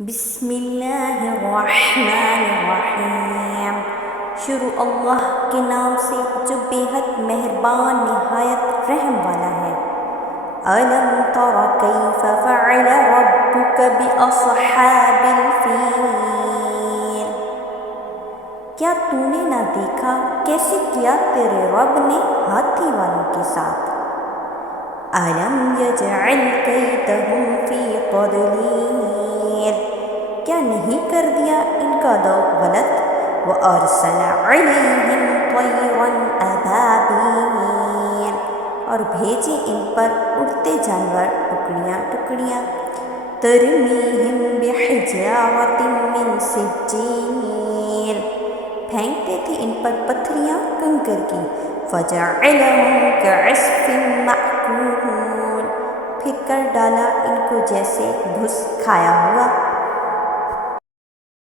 بسم اللہ الرحمن الرحیم۔ شروع اللہ کے نام سے جو بے حد مہربان نہایت رحم والا ہے۔ أَلَمْ تَرَ كَيْفَ فَعَلَ رَبُّكَ بِأَصْحَابِ الْفِيلِ۔ کیا تو نے نہ دیکھا کیسے کیا تیرے رب نے ہاتھی والوں کے ساتھ؟ أَلَمْ يَجْعَلْ كَيْدَهُمْ فِي تَضْلِيلٍ۔ کیا نہیں کر دیا ان کا دو غلط؟ وَأَرْسَلَ عَلَيْهِمْ طَيْرًا أَبَابِيلَ، اور بھیجے ان پر اڑتے جانور ٹکڑیاں ٹکڑیاں۔ تَرْمِيهِمْ بِحِجَارَةٍ مِّن سِجِّيلٍ، پھینکتے تھے ان پر پتھریاں کنکر کی۔ فَجَعَلَهُمْ كَعَصْفٍ مَّأْكُولٍ، پھر کر ڈالا ان کو جیسے بھس کھایا ہوا۔